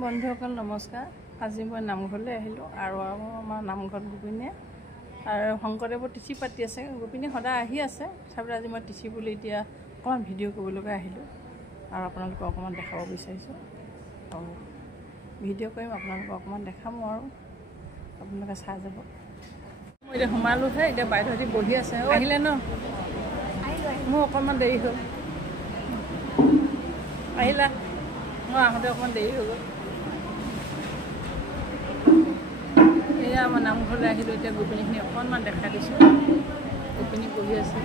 বন্ধুসকল নমস্কাৰ। আজি মই নামঘৰলৈ আহিলোঁ আৰু আমাৰ নামঘৰত গোপিনীয়ে আৰু শংকৰদেৱৰ তিথি পাতি আছে। গোপিনী সদায় আহি আছে, তথাপিও আজি মই তিথি বুলি এতিয়া অকণমান ভিডিঅ' কৰিবলৈকে আহিলোঁ আৰু আপোনালোকক অকণমান দেখাব বিচাৰিছোঁ। আৰু ভিডিঅ' কৰিম, আপোনালোকক অকণমান দেখাম আৰু আপোনালোকে চাই যাব। মই এতিয়া সোমালোহে, এতিয়া বাইদেউহঁতি বহি আছে। আহিলে ন? মোৰ অকণমান দেৰি হ'ল। আহিলা? মই আহোঁতে অকণমান দেৰি হৈ গ'ল। এয়া আমাৰ নামঘৰলৈ আহিলোঁ। এতিয়া গোপিনীখিনি অকণমান দেখাই দিছোঁ। গোপিনী বহি আছে।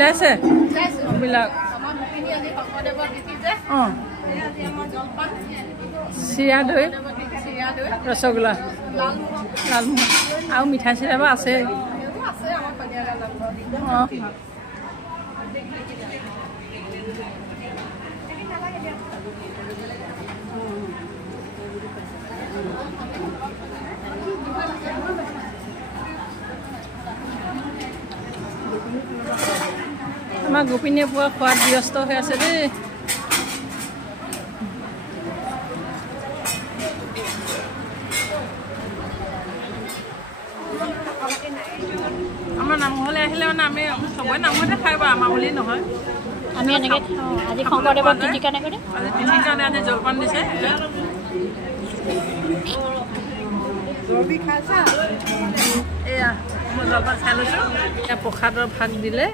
বিলাইছে বিলাক অঁ চিৰা দৈ ৰসগোল্লা লালমোহন আৰু মিঠাই চিঠাই বাৰু আছে অঁ আমাৰ গোপিনীয়ে পোৱা খোৱাত ব্যস্ত হৈ আছে দেই আমাৰ নামঘৰলৈ আহিলে মানে আমি চবৰে নামঘৰতে খাই বাৰু আমাৰ বুলি নহয় আমি এনেকৈ আজি শংকৰদেৱৰ তিথিৰ কাৰণে কৰি আজি তিথিৰ কাৰণে আজি জলপান দিছে এয়া মই জলপান খাই লৈছোঁ এতিয়া প্ৰসাদৰ ভাগ দিলে